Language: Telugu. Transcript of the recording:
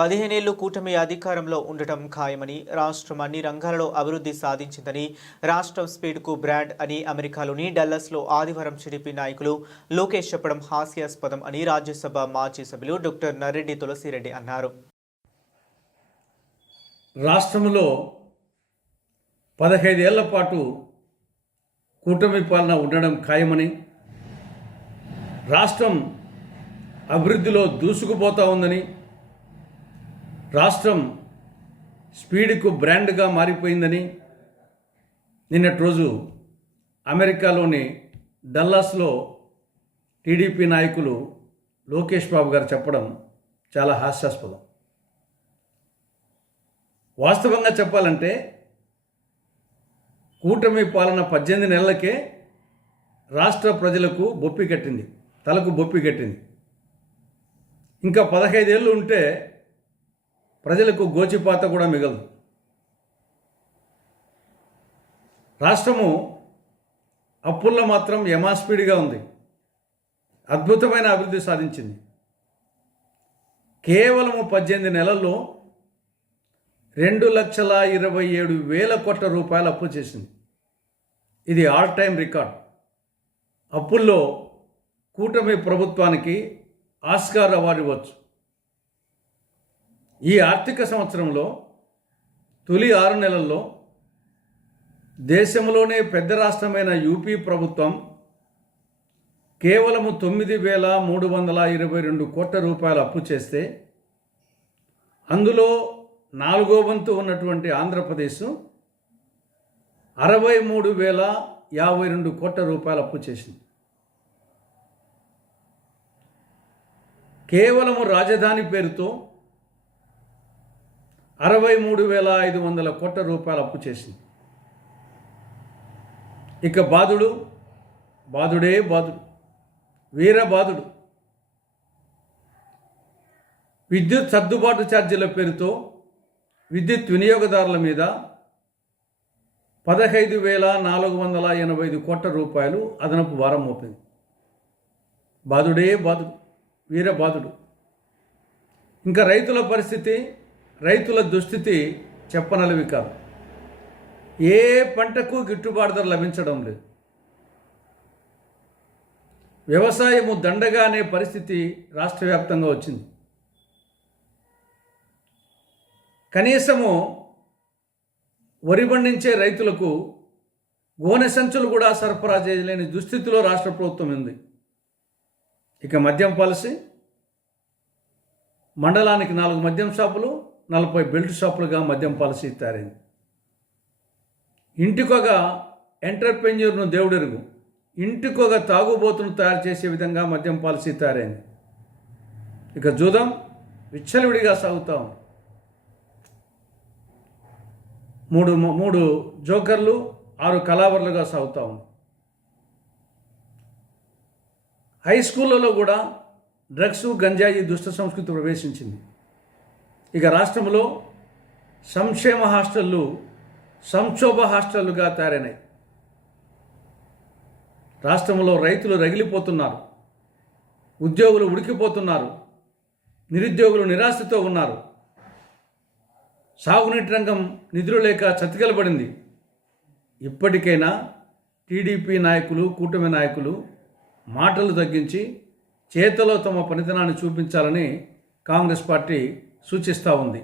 15 ఏళ్లు కూటమి అధికారంలో ఉండటం ఖాయమని, రాష్ట్రం అన్ని రంగాలలో అభివృద్ధి సాధించిందని, రాష్ట్రం స్పీడ్కు బ్రాండ్ అని అమెరికాలోని డల్లస్లో ఆదివారం టీడీపీ నాయకులు లోకేష్ చెప్పడం హాస్యాస్పదం అని రాజ్యసభ మాజీ సభ్యులు డాక్టర్ నర్రెడ్డి తులసిరెడ్డి అన్నారు. రాష్ట్రంలో 15 ఏళ్ల పాటు కూటమి పాలన ఉండడం ఖాయమని, రాష్ట్రం అభివృద్ధిలో దూసుకుపోతూ ఉందని, రాష్ట్రం స్పీడ్కు బ్రాండ్గా మారిపోయిందని నిన్నటి రోజు అమెరికాలోని డల్లాస్లో టీడీపీ నాయకులు లోకేష్ బాబు గారు చెప్పడం చాలా హాస్యాస్పదం. వాస్తవంగా చెప్పాలంటే కూటమి పాలన 18 నెలలకే రాష్ట్ర ప్రజలకు బొప్పి కట్టింది, తలకు బొప్పి కట్టింది. ఇంకా 15 ఏళ్ళు ఉంటే ప్రజలకు గోచిపాత కూడా మిగలదు. రాష్ట్రము అప్పుల్లో మాత్రం యమాస్పీడ్గా ఉంది, అద్భుతమైన అభివృద్ధి సాధించింది. కేవలము 18 నెలల్లో 2,27,000 కోట్ల రూపాయలు అప్పు చేసింది. ఇది ఆల్ టైమ్ రికార్డ్. అప్పుల్లో కూటమి ప్రభుత్వానికి ఆస్కార్ అవార్డు ఇవ్వచ్చు. ఈ ఆర్థిక సంవత్సరంలో తొలి 6 నెలల్లో దేశంలోనే పెద్ద రాష్ట్రమైన యూపీ ప్రభుత్వం కేవలము 9,322 కోట్ల రూపాయలు అప్పు చేస్తే, అందులో 4వ వంతు ఉన్నటువంటి ఆంధ్రప్రదేశ్ 63,052 కోట్ల రూపాయలు అప్పు చేసింది. కేవలము రాజధాని పేరుతో 63,500 కోట్ల రూపాయలు అప్పు చేసింది. ఇక బాదుడే బాదుడు, వీరబాదుడు. విద్యుత్ సర్దుబాటు ఛార్జీల పేరుతో విద్యుత్ వినియోగదారుల మీద 15,485 కోట్ల రూపాయలు అదనపు భారం మోపింది. బాదుడే బాదుడు, వీరబాదుడు. ఇంకా రైతుల పరిస్థితి, రైతుల దుస్థితి చెప్పనలవి కాదు. ఏ పంటకు గిట్టుబాటు ధర లభించడం లేదు. వ్యవసాయము దండగా అనే పరిస్థితి రాష్ట్ర వ్యాప్తంగా వచ్చింది. కనీసము వరి పండించే రైతులకు గోనె సంచులు కూడా సరఫరా చేయలేని దుస్థితిలో రాష్ట్ర ప్రభుత్వం ఉంది. ఇక మద్యం పాలసీ, మండలానికి 4 మద్యం షాపులు, 40 బెల్ట్ షాపులుగా మద్యం పాలసీ తయారైంది. ఇంటికొక ఎంటర్ప్రెన్యూర్ను దేవుడెరుగు, ఇంటికొక తాగుబోతును తయారు చేసే విధంగా మద్యం పాలసీ తయారైంది. ఇక జూదం విచ్చలవిడిగా సాగుతూ ఉంది. 3 జోకర్లు, 6 కళావరులుగా సాగుతూ ఉంది. హై స్కూళ్ళలో కూడా డ్రగ్స్, గంజాయి దుష్ట సంస్కృతి ప్రవేశించింది. ఇక రాష్ట్రంలో సంక్షేమ హాస్టళ్ళు సంక్షోభ హాస్టళ్లుగా తయారైనాయి. రాష్ట్రంలో రైతులు రగిలిపోతున్నారు, ఉద్యోగులు ఉడికిపోతున్నారు, నిరుద్యోగులు నిరాశతో ఉన్నారు. సాగునీటి రంగం నిధులు లేక చతికిలబడింది. ఇప్పటికైనా టీడీపీ నాయకులు, కూటమి నాయకులు మాటలు తగ్గించి చేతలో తమ పనితనాన్ని చూపించాలని కాంగ్రెస్ పార్టీ సూచిస్తూ ఉంది.